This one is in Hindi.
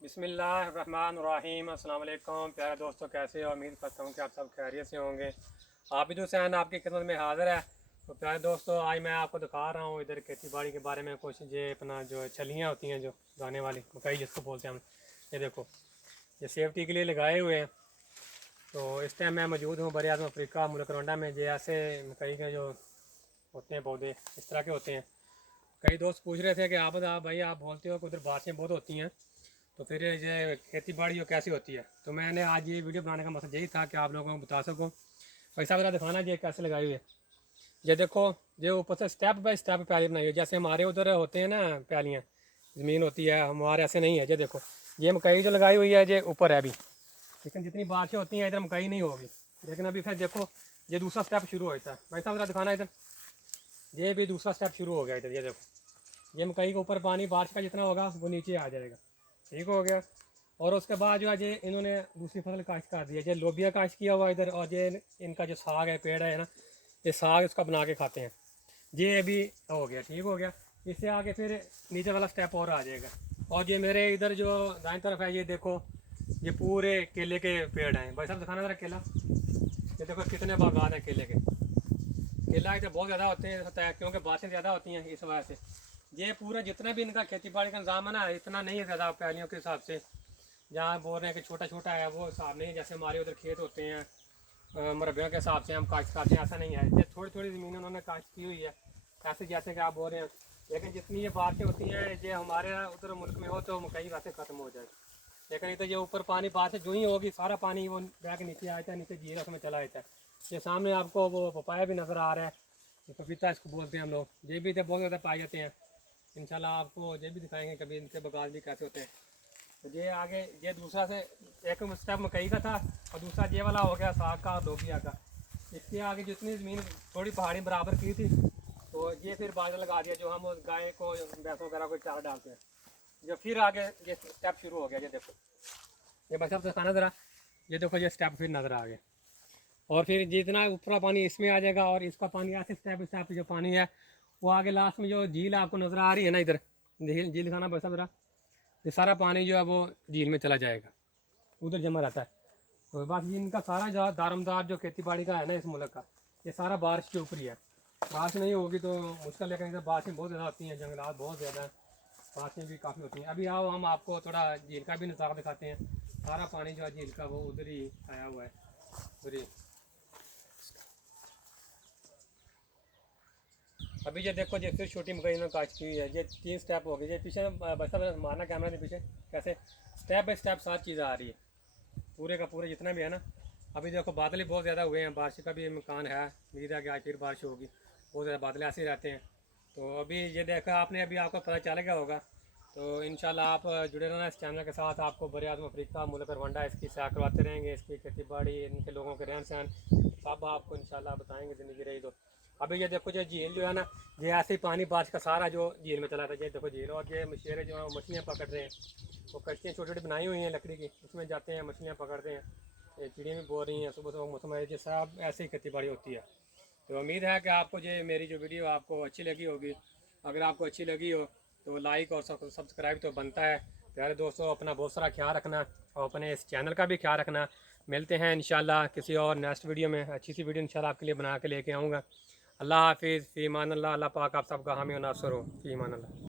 बिस्मिल्लाहिर्रहमानिर्रहीम। अस्सलाम वालेकुम प्यारे दोस्तों, कैसे हो? उम्मीद करता हूँ कि आप सब खैरियत से होंगे। आबिद हुसैन आपकी खिदमत में हाज़िर है। तो प्यारे दोस्तों, आज मैं आपको दिखा रहा हूँ इधर खेती बाड़ी के बारे में कुछ। ये अपना जो छलियाँ होती हैं, जो दाने वाली मकई जिसको बोलते हैं हम, ये देखो, ये सेफ्टी के लिए लगाए हुए हैं। तो इस टाइम मैं मौजूद हूँ बरे आज़म अफ्रीका मुल्क रवांडा में। ये ऐसे मकई के जो होते हैं पौधे इस तरह के होते हैं। कई दोस्त पूछ रहे थे कि आप भाई आप बोलते हो कि उधर बारिशें बहुत होती हैं, तो फिर ये खेती बाड़ी जो कैसी होती है। तो मैंने आज ये वीडियो बनाने का मकसद यही था कि आप लोगों को बता सकूं, पैसा वगैरह दिखाना ये कैसे लगाई हुई है। ये देखो, ये ऊपर से स्टेप बाय स्टेप पैली बनाई हुई है। जैसे हमारे उधर होते हैं ना पैलियाँ, ज़मीन होती है, हमारे ऐसे नहीं है। ये देखो, ये मकई जो लगाई हुई है ये ऊपर है अभी, लेकिन जितनी बारिशें होती हैं इधर मकई नहीं होगी। लेकिन अभी फिर देखो, ये दूसरा स्टेप शुरू होता है। पैसा वगैरह दिखाना इधर, ये भी दूसरा स्टेप शुरू हो गया इधर। ये देखो, ये मकई के ऊपर पानी बारिश का जितना होगा वो नीचे आ जाएगा। ठीक हो गया। और उसके बाद जो है ये इन्होंने दूसरी फसल काश्त कर दी है। ये लोबिया काश्त किया हुआ इधर, और ये इनका जो साग है, पेड़ है ना, ये साग इसका बना के खाते हैं। ये अभी हो गया, ठीक हो गया। इससे आगे फिर नीचे वाला स्टेप और आ जाएगा। और ये मेरे इधर जो दाएं तरफ है, ये देखो, ये पूरे केले के पेड़ हैं। भाई साहब दिखाना ज़रा केला। ये देखो कितने बागान हैं केले के। केला इधर बहुत ज़्यादा होते हैं क्योंकि बारिशें ज़्यादा होती हैं, इस वजह से। ये पूरा जितना भी इनका खेती बाड़ी का इंतजाम है ना, इतना नहीं है ज़्यादा पहलियों के हिसाब से। जहाँ बोल रहे हैं कि छोटा छोटा है, वो हिसाब नहीं। जैसे हमारे उधर खेत होते हैं मरब्बियों के हिसाब से हम काश्त करते हैं, ऐसा नहीं है। ये थोड़ी थोड़ी ज़मीन उन्होंने काश्त की हुई है, ऐसे जैसे कि आप बोल रहे हैं। लेकिन जितनी ये बारिशें होती हैं, ये हमारे उधर मुल्क में हो तो मकई वैसे ख़त्म हो जाए। लेकिन इधर ये ऊपर पानी बारिश जो ही होगी, सारा पानी वो बह के नीचे आता है, नीचे झील उसमें चला जाता है। ये सामने आपको वो पपाया भी नज़र आ रहा है, ये पपीता इसको बोलते हैं हम लोग। ये भी इधर बहुत ज़्यादा पाए जाते हैं। इंशाल्लाह आपको ये भी दिखाएंगे कभी इनके बगान भी कैसे होते हैं। तो ये आगे, ये दूसरा से एक स्टेप मकई का था, और दूसरा ये वाला हो गया साग का और लोबिया का। इसके आगे जितनी ज़मीन थोड़ी पहाड़ी बराबर की थी, तो ये फिर बाजरा लगा दिया, जो हम उस गाय को, भैंसों वगैरह को चारा डालते हैं। जो फिर आगे ये स्टेप शुरू हो गया। ये देखो, ये बस अब दिखाना ज़रा। ये देखो, ये स्टेप फिर नज़र आ गया। और फिर जितना ऊपरा पानी इसमें आ जाएगा, और इसका पानी ऐसे स्टेप स्टेप जो पानी है वो आगे लास्ट में जो झील आपको नज़र आ रही है ना, इधर झील झील दिखाना बस ज़रा। ये सारा पानी जो है वो झील में चला जाएगा, उधर जमा रहता है। तो बस इनका सारा जो दारमदार जो खेती बाड़ी का है ना इस मुल्क का, ये सारा बारिश के ऊपर ही है। बारिश नहीं होगी तो मुश्किल, लेकिन इधर बारिशें बहुत ज़्यादा होती हैं, जंगलात बहुत ज़्यादा हैं, बारिशें भी काफ़ी होती हैं। अभी आओ हम आपको थोड़ा झील का भी नज़ारा दिखाते हैं। सारा पानी जो है झील का वो उधर ही आया हुआ है, उधर ही। अभी ये देखो, ये फिर छोटी मकई इन्होंने काट की हुई है। ये 3 स्टेप हो गए। ये पीछे बस मारना कैमरा के पीछे, कैसे स्टेप बाय स्टेप सारी चीज़ें आ रही है, पूरे का पूरे जितना भी है ना। अभी देखो बादल ही बहुत ज़्यादा हुए हैं, बारिश का भी इम्कान है। उम्मीद है कि आज फिर बारिश होगी। बहुत ज़्यादा बादल ऐसे ही रहते हैं। तो अभी ये देखा आपने, अभी आपको पता चल गया होगा। तो इंशाल्लाह आप जुड़े रहना इस चैनल के साथ। आपको बरे आज़म अफ्रीका मुल्क रवांडा इसकी सैर करवाते रहेंगे, इसकी खेती बाड़ी, इनके लोगों के रहन सहन सब आपको इंशाल्लाह बताएंगे, ज़िंदगी रही तो। अभी ये देखो, जो झील जो है ना, ये ऐसे ही पानी बारिश का सारा जो झील में चला था। ये देखो झील, और ये मछेरे जो है मछलियाँ पकड़ रहे हैं। वो कश्तियाँ छोटी छोटी बनाई हुई हैं लकड़ी की, उसमें जाते हैं, मछलियाँ पकड़ते हैं। ये चिड़ियाँ भी बोल रही हैं, सुबह सुबह मौसम है, ये सब ऐसे ही खेती बाड़ी होती है। तो उम्मीद है कि आपको ये मेरी जो वीडियो आपको अच्छी लगी होगी। अगर आपको अच्छी लगी हो तो लाइक और सब्सक्राइब तो बनता है। प्यारे दोस्तों, अपना बहुत सारा ख्याल रखना, और अपने इस चैनल का भी ख्याल रखना। मिलते हैं इंशाल्लाह किसी और नेक्स्ट वीडियो में। अच्छी सी वीडियो इंशाल्लाह आपके लिए बना के लेके आऊँगा। अल्लाह हाफिज़, फ़ी अमान अल्लाह। अल्लाह पाक आप सबका हामी और नासर हो। फ़ी अमान अल्लाह।